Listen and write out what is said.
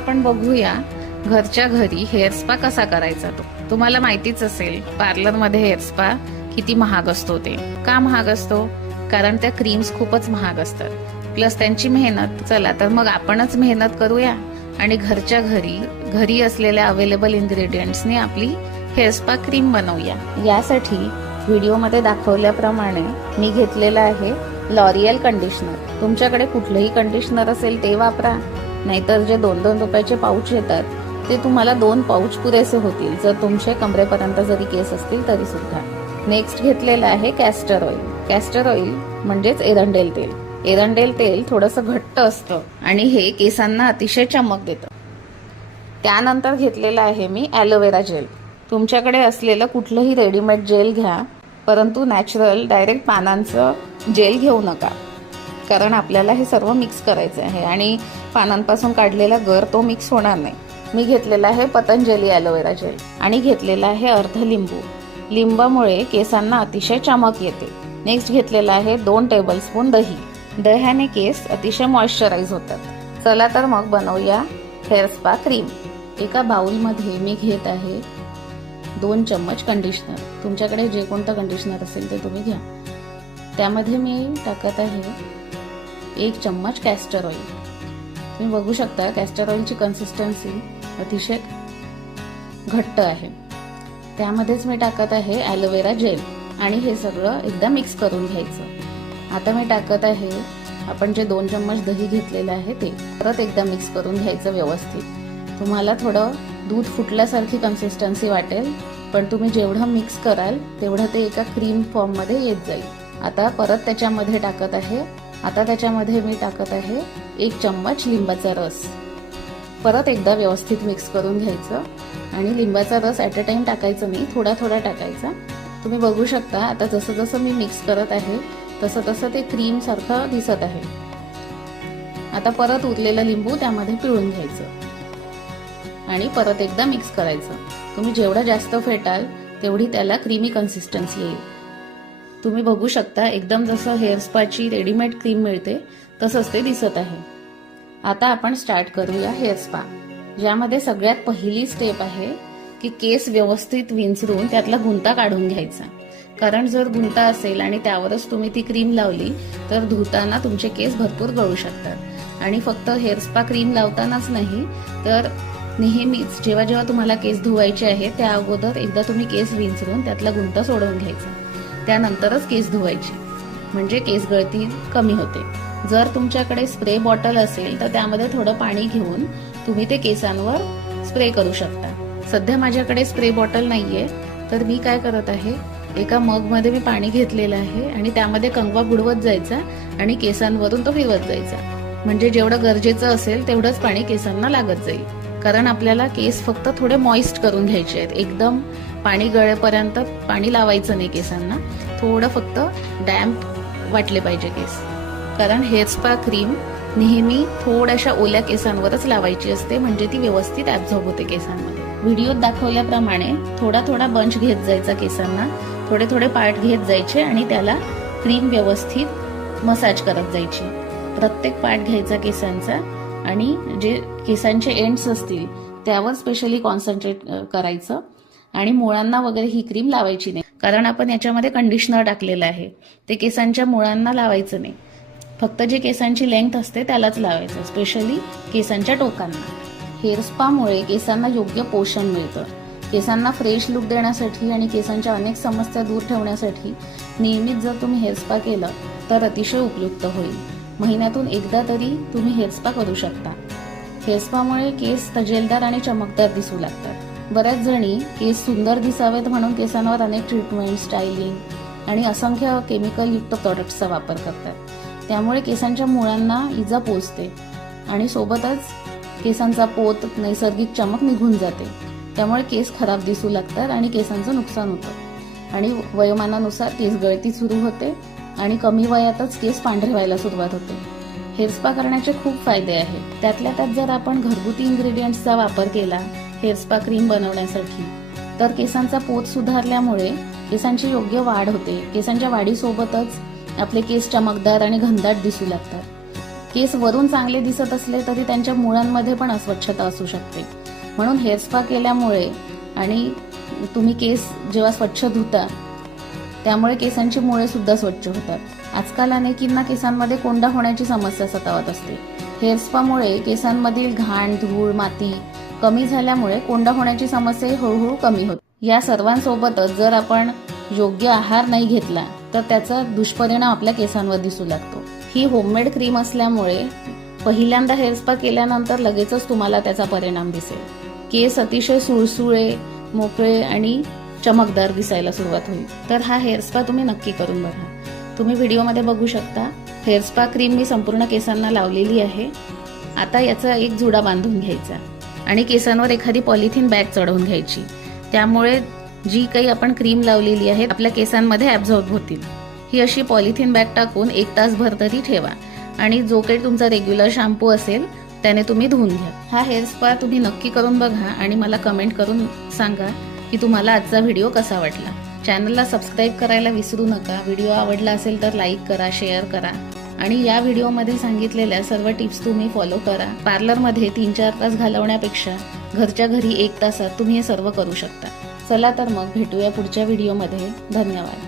आपण बघूया घरच्या घरी हेअर स्पा कसा करायचा. तुम्हाला माहितीच असेल पार्लरमध्ये हेअर स्पा किती महाग असतो. ते का महाग असतो? कारण त्या क्रीम्स खूपच महाग असतात, प्लस त्यांची मेहनत. चला तर मग आपणच मेहनत करूया आणि घरच्या घरी असलेल्या अवेलेबल इन्ग्रेडियंट्सनी आपली हेअर स्पा क्रीम बनवूया. यासाठी व्हिडिओमध्ये दाखवल्याप्रमाणे मी घेतलेला आहे लॉरियल कंडिशनर. तुमच्याकडे कुठलंही कंडिशनर असेल ते वापरा, नाहीतर जे 2-2 रुपयाचे पाऊच येतात ते तुम्हाला 2 पाऊच पुरेसे होतील, जर तुमचे कमरेपर्यंत जरी केस असतील तरी सुद्धा. नेक्स्ट घेतलेलं आहे कॅस्टर ऑइल. कॅस्टर ऑइल म्हणजेच एरंडेल तेल. एरंडेल तेल थोडंसं घट्ट असतं आणि हे केसांना अतिशय चमक देतं. त्यानंतर घेतलेलं आहे मी ॲलोवेरा जेल. तुमच्याकडे असलेलं कुठलंही रेडीमेड जेल घ्या, परंतु नॅचरल डायरेक्ट पानांचं जेल घेऊ नका, कारण आपल्याला हे सर्व मिक्स करायचं आहे आणि पानांपासून काढलेला गर तो मिक्स होणार नाही. मी घेतलेला आहे पतंजली ॲलोवेरा जेल आणि घेतलेला आहे अर्ध लिंबू. लिंबामुळे केसांना अतिशय चमक येते. नेक्स्ट घेतलेला आहे 2 टेबलस्पून दही. दह्याने केस अतिशय मॉइश्चराईज होतात. चला तर मग बनवूया हेअर स्पा क्रीम. एका बाउलमध्ये मी घेत आहे 2 चम्मच कंडिशनर. तुमच्याकडे जे कोणतं कंडिशनर असेल ते तुम्ही घ्या. त्यामध्ये मी टाकत आहे 1 चम्मच कॅस्टर ऑइल. तुम्ही बघू शकता कॅस्टर ऑइलची कन्सिस्टन्सी अतिशय घट्ट आहे. त्यामध्येच मी टाकत आहे ॲलोवेरा जेल आणि हे सगळं एकदा मिक्स करून घ्यायचं. आता मी टाकत आहे आपण जे 2 चम्मच दही घेतलेलं आहे ते परत एकदा मिक्स करून घ्यायचं व्यवस्थित. तुम्हाला थोडं दूध फुटल्यासारखी कन्सिस्टन्सी वाटेल, पण तुम्ही जेवढं मिक्स कराल तेवढं ते एका क्रीम फॉर्ममध्ये येत जाईल. आता परत त्याच्यामध्ये मी टाकत आहे 1 चम्मच लिंबाचा रस. परत एकदा व्यवस्थित मिक्स करून घ्यायचं आणि लिंबाचा रस ॲट अ टाइम टाकायचं नाही, थोडा थोडा टाकायचा. तुम्ही बघू शकता आता जसं जसं मी मिक्स करत आहे तसं तसं ते क्रीम सारखं दिसत आहे. आता परत उरलेलं लिंबू त्यामध्ये पिळून घ्यायचं आणि परत एकदा मिक्स करायचं. तुम्ही जेवढं जास्त फेटाल तेवढी त्याला क्रीमी कन्सिस्टन्सी येईल. तुम्ही बघू शकता एकदम जसं हेअर स्पाची रेडीमेड क्रीम मिळते तसंच ते दिसत आहे. आता आपण स्टार्ट करूया हेअर स्पा. ज्यामध्ये सगळ्यात पहिली स्टेप आहे की केस व्यवस्थित विंचरून त्यातला गुंता काढून घ्यायचा. कारण जर गुंता असेल आणि त्यावरच तुम्ही ती क्रीम लावली तर धुताना तुमचे केस भरपूर गळू शकतात. आणि फक्त हेअर स्पा क्रीम लावतानाच नाही तर नेहमीच जेव्हा जेव्हा तुम्हाला केस धुवायचे आहे त्या अगोदर एकदा तुम्ही केस विंचरून त्यातला गुंता सोडवून घ्यायचा, त्यानंतरच केस धुवायचे, म्हणजे केस गळती कमी होते. जर तुमच्याकडे स्प्रे बॉटल असेल तर त्यामध्ये थोडं पाणी घेऊन तुम्ही ते केसांवर स्प्रे करू शकता. सध्या माझ्याकडे स्प्रे बॉटल नाहीये, तर मी काय करत आहे एका मगमध्ये मी पाणी घेतलेलं आहे आणि त्यामध्ये कंगवा बुडवत जायचा आणि केसांवरून तो फिरवत जायचा. म्हणजे जेवढं गरजेचं असेल तेवढंच पाणी केसांना लागत जाईल. कारण आपल्याला केस फक्त थोडे मॉइस्ट करून घ्यायचे आहेत. एकदम पाणी गळेपर्यंत पाणी लावायचं नाही केसांना, थोडं फक्त डॅम्प वाटले पाहिजे केस. कारण हेअर स्पा क्रीम नेहमी थोड्याशा ओल्या केसांवरच लावायची असते, म्हणजे ती व्यवस्थित ऍब्झॉर्ब होते केसांमध्ये. व्हिडिओत दाखवल्याप्रमाणे थोडा थोडा बंच घेत जायचा केसांना, थोडे थोडे पार्ट घेत जायचे आणि त्याला क्रीम व्यवस्थित मसाज करत जायची. प्रत्येक पार्ट घ्यायचा केसांचा आणि जे केसांचे एंड्स असतील त्यावर स्पेशली कॉन्सन्ट्रेट करायचं आणि मुळांना वगैरे ही क्रीम लावायची नाही, कारण आपण याच्यामध्ये कंडिशनर टाकलेलं आहे. ते केसांच्या मुळांना लावायचं नाही, फक्त जे केसांची लेंथ असते त्यालाच लावायचं, स्पेशली केसांच्या टोकांना. हेअर स्पामुळे केसांना योग्य पोषण मिळतं. केसांना फ्रेश लुक देण्यासाठी आणि केसांच्या अनेक समस्या दूर ठेवण्यासाठी नेहमीच जर तुम्ही हेअर स्पा केलं तर अतिशय उपयुक्त होईल. महिन्यातून एकदा तरी तुम्ही हेअर स्पा करू शकता. हेअर स्पामुळे केस तजेलदार आणि चमकदार दिसू लागतात. बऱ्याच जणी केस सुंदर दिसावेत म्हणून केसांवर अनेक ट्रीटमेंट, स्टायलिंग आणि असंख्य केमिकल युक्त प्रोडक्ट्सचा वापर करतात. त्यामुळे केसांच्या मुळांना इजा पोचते आणि सोबतच केसांचा पोत, नैसर्गिक चमक निघून जाते. त्यामुळे केस खराब दिसू लागतात आणि केसांचं नुकसान होतं आणि वयोमानानुसार केस गळती सुरू होते आणि कमी वयातच केस पांढरे व्हायला सुरुवात होते. हेअर स्पा करण्याचे खूप फायदे आहेत. त्यातल्या त्यात जर आपण घरगुती इन्ग्रेडियंट्सचा वापर केला हेअर स्पा क्रीम बनवण्यासाठी तर केसांचा पोत सुधारल्यामुळे केसांची योग्य वाढ होते. केसांच्या वाढीसोबतच आपले केस चमकदार आणि घनदाट दिसू लागतात. केस वरून चांगले दिसत असले तरी त्यांच्या मुळांमध्ये पण अस्वच्छता असू शकते. म्हणून हेअर स्पा केल्यामुळे आणि तुम्ही केस जेव्हा स्वच्छ धुता त्यामुळे केसांची मुळे सुद्धा स्वच्छ होतात. आजकाल अनेकींना केसांमध्ये कोंडा होण्याची समस्या सतावत असते. हेअर स्पामुळे केसांमधील घाण, धूळ, माती कमी झाल्यामुळे कोंडा होण्याची समस्या हळूहळू कमी होते. या सर्वांसोबतच जर आपण योग्य आहार नाही घेतला तर त्याचा दुष्परिणाम आपल्या केसांवर दिसू लागतो. ही होममेड क्रीम असल्यामुळे पहिल्यांदा हेअर स्पा केल्यानंतर लगेचच तुम्हाला त्याचा परिणाम दिसेल. केस अतिशय सुळसुळे, मोकळे आणि चमकदार दिसायला सुरुवात होईल. तर हा हेअर स्पा तुम्ही नक्की करून बघा. तुम्ही व्हिडिओमध्ये बघू शकता हेअर स्पा क्रीम मी संपूर्ण केसांना लावलेली आहे. आता याचा एक जुडा बांधून घ्यायचा आणि केसांवर एखादी पॉलिथिन बॅग चढवून घ्यायची. त्यामुळे जी काही आपण क्रीम लावलेली आहे आपल्या केसांमध्ये ॲब्झॉर्ब होतील. ही अशी पॉलिथिन बॅग टाकून 1 तासभर तरी ठेवा आणि जो काही तुमचा रेग्युलर शॅम्पू असेल त्याने तुम्ही धुवून घ्या. हा हेअर स्पा तुम्ही नक्की करून बघा आणि मला कमेंट करून सांगा की तुम्हाला आजचा व्हिडिओ कसा वाटला. चॅनलला सबस्क्राईब करायला विसरू नका. व्हिडिओ आवडला असेल तर लाईक करा, शेअर करा आणि या व्हिडिओमध्ये सांगितलेल्या सर्व टिप्स तुम्ही फॉलो करा. पार्लरमध्ये 3-4 तास घालवण्यापेक्षा घरच्या घरी 1 तासात तुम्ही हे सर्व करू शकता. चला तर मग भेटूया पुढच्या व्हिडिओमध्ये. धन्यवाद.